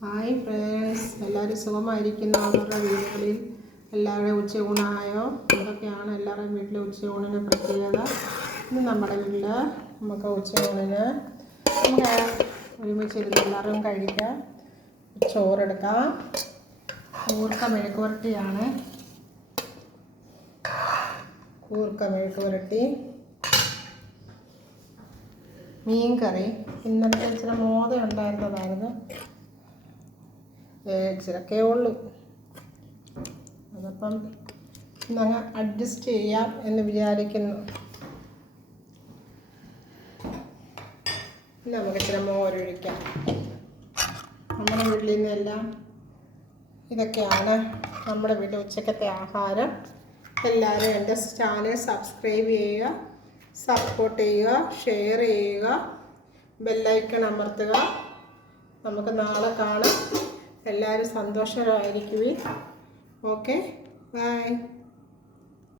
Hi friends, എല്ലാവരും സുഖമായിരിക്കുന്നു. അവരുടെ വീടുകളിൽ എല്ലാവരുടെയും ഉച്ചയൂണായോ? എന്തൊക്കെയാണ് എല്ലാവരുടെയും വീട്ടിലെ ഉച്ചയൂണിന് പ്രത്യേകത? ഇന്ന് നമ്മുടെ വീട്ടിൽ നമുക്ക് ഉച്ചയൂണിന് നമുക്ക് ഒരുമിച്ചിരുന്ന് എല്ലാവരും കഴിക്കാം. ചോറെടുക്കാം. കൂർക്ക മെഴുക്ക് പുരട്ടിയാണ്. കൂർക്ക മെഴുക്ക് പുരട്ടി, മീൻ കറി. ഇന്നത്തെ ഇച്ചിരി മോദ ഉണ്ടായിരുന്നതായിരുന്നു, ഇച്ചിരൊക്കെ ഉള്ളൂ. അതപ്പം ഇന്നങ്ങ് അഡ്ജസ്റ്റ് ചെയ്യാം എന്ന് വിചാരിക്കുന്നു. നമുക്ക് ഇച്ചിരി മോരൊഴിക്കാം. നമ്മുടെ വീട്ടിൽ നിന്നെല്ലാം ഇതൊക്കെയാണ് നമ്മുടെ വീട്ടിൽ ഉച്ചക്കത്തെ ആഹാരം. എല്ലാവരും എൻ്റെ ചാനൽ സബ്സ്ക്രൈബ് ചെയ്യുക, സപ്പോർട്ട് ചെയ്യുക, ഷെയർ ചെയ്യുക, ബെല്ലൈക്കൺ അമർത്തുക. നമുക്ക് നാളെ കാണാം. എല്ലാവരും സന്തോഷമായിരിക്കുവിൻ. Okay, by.